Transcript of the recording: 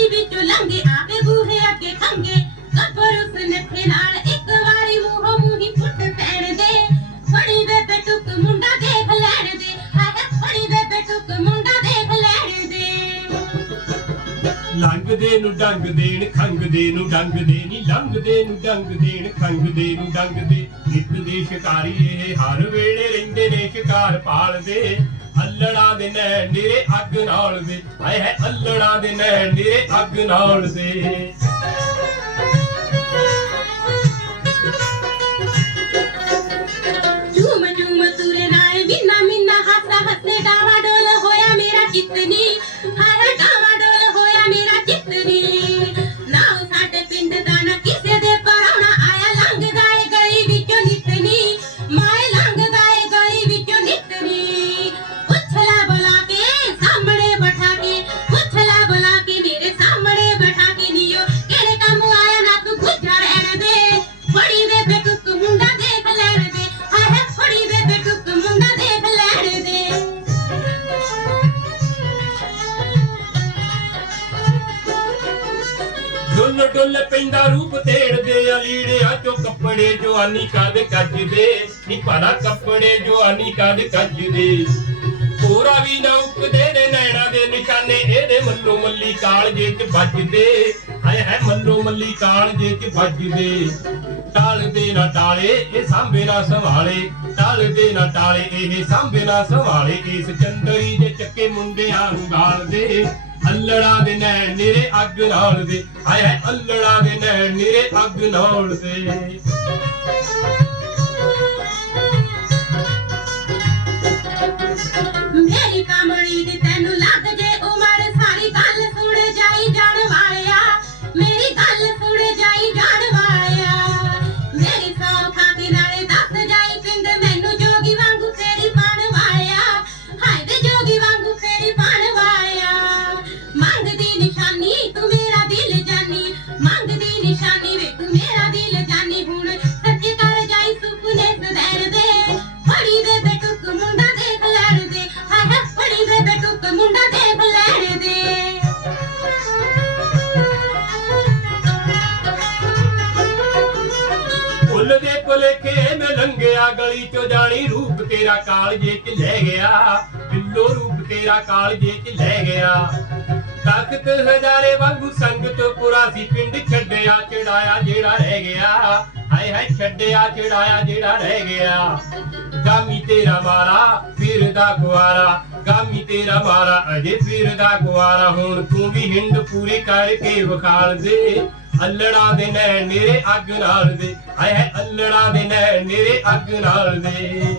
ਗਲੀ ਵਿੱਚੋਂ ਲੰਘੇ ਆਪੇ ਬੂਹੇ ਅੱਗੇ ਖੰਗੇ ਗੱਭਰ ਉਸ ਨੱਠੇ ਨਾਲ, ਇੱਕ ਵਾਰੀ ਮੂੰਹੋਂ ਮੂੰਹੀ ਫੁੱਟ ਪੈਣ ਦੇ ਫੜੀ ਬੇਬੇ ਟੁੱਕ ਮੁੰਡਾ ਦੇਖ ਲੈਣ ਦੇ ਹਾਏ, ਫੜੀ ਬੇਬੇ ਟੁੱਕ ਮੁੰਡਾ ਦੇਖ ਲੈਣ ਦੇ ਲੰਘਦੇ ਨੂੰ ਡੰਗ ਦੇਣ ਖੰਗਦੇ ਨੂੰ ਡੰਗ ਦੇ ਨੀ ਲੰਘਦੇ ਨੂੰ ਡੰਗ ਦੇਣ ਖੰਗਦੇ ਨੂੰ ਡੰਗ ਦੇ। ਨਿੱਤ ਦੇ ਸ਼ਿਕਾਰੀ ਇਹ ਹਰ ਵੇਲੇ ਰਹਿੰਦੇ ਨੇ, ਸ਼ਿਕਾਰ ਪਾਲਦੇ। ਅੱਲੜਾਂ ਦੇ ਨੈ ਨਿਰੇ ਅੱਗ ਨਾਲ ਦੇ। ਹਾਏ ਹੈ ਅੱਲੜਾਂ ਦੇ ਨੈ ਨਿਰੇ ਅੱਗ ਨਾਲ ਦੇ। ਡੁੱਲ ਪੈਂਦਾ ਰੂਪ ਤੇੜਦੇ ਆ, ਲੀੜਿਆਂ ਕੱਪੜੇ ਜਵਾਨੀ ਕਦ ਕੱਜਦੇ ਨੀ ਭਲਾ ਕੱਪੜੇ ਜਵਾਨੀ ਕਦ ਕੱਜਦੇ ਪੂਰਾ ਵੀ ਨਾ ਉਕਦੇ ਨੇ, ਨੈਣਾ ਦੇ ਨਿਸ਼ਾਨੇ, ਇਹਦੇ ਮੱਲੋ ਮੱਲੀ ਕਾਲਜੇ ਚ ਵੱਜਦੇ। ਹਾਏ ਹਾਏ, ਮੱਲੋ ਮੱਲੀ ਕਾਲਜੇ ਚ ਵੱਜਦੇ। ਟਾਲਦੇ ਨਾ ਟਾਲੇ, ਇਹ ਸਾਂਭੇ ਨਾ ਸੰਭਾਲੇ। ਟਾਲਦੇ ਨਾ ਟਾਲੇ, ਇਹ ਸਾਂਭੇ ਨਾ ਸੰਭਾਲੇ। ਇਸ ਚੰਦਰੀ ਦੇ ਚੱਕੇ ਮੁੰਡਿਆਂ ਨੂੰ ਗਾਲਦੇ। ਅੱਲੜਾ ਦੇ ਨੈਣ ਨਿਰੇ ਅੱਗ ਨਾਲ ਦੇ। ਹਾਏ ਹਾਏ, ਅੱਲੜਾਂ ਦੇ ਨੈਣ ਨਿਰੇ ਅੱਗ ਨਾਲ ਦੇ। ਦੇ ਭੁਲੇਖੇ ਮੈਂ ਲੰਘਿਆ, ਗਲੀ ਚੋਂ ਜਾਣੀ ਰੂਪ ਤੇਰਾ ਕਾਲਜੇ ਚ ਲੈ ਗਿਆ, ਬਿੱਲੋ ਰੂਪ ਤੇਰਾ ਕਾਲਜੇ ਚ ਲੈ ਗਿਆ। ਤਖਤ ਹਜ਼ਾਰੇ ਵਾਂਗੂ ਸੰਗਤ ਪੁਰਾ ਸੀ, ਪਿੰਡ ਛੱਡਿਆ, ਚੜਾਇਆ ਜਿਹੜਾ ਰਹਿ ਗਿਆ। ਹਾਏ ਹਾਏ ਛੱਡਿਆ ਚੜਾਇਆ ਜਿਹੜਾ ਰਹਿ ਗਿਆ। ਗਾਮੀ ਤੇਰਾ ਮਾਰਾ ਫਿਰਦਾ ਗੁਆਰਾ। ਗਾਮੀ ਤੇਰਾ ਮਾਰਾ, ਅਜੇ ਫਿਰਦਾ ਗੁਆਰਾ। ਹੁਣ ਤੂੰ ਵੀ ਹਿੰਡ ਪੂਰੀ ਕਰਕੇ ਵਿਖਾਲ ਦੇ। ਅੱਲੜਾਂ ਦੇ ਨੈਣ ਮੇਰੇ ਅੱਗ ਨਾਲ ਦੇ। ਹਾਏ ਹਾਏ ਅੱਲੜਾਂ ਦੇ ਨੈਣ ਮੇਰੇ ਅੱਗ ਨਾਲ ਦੇ।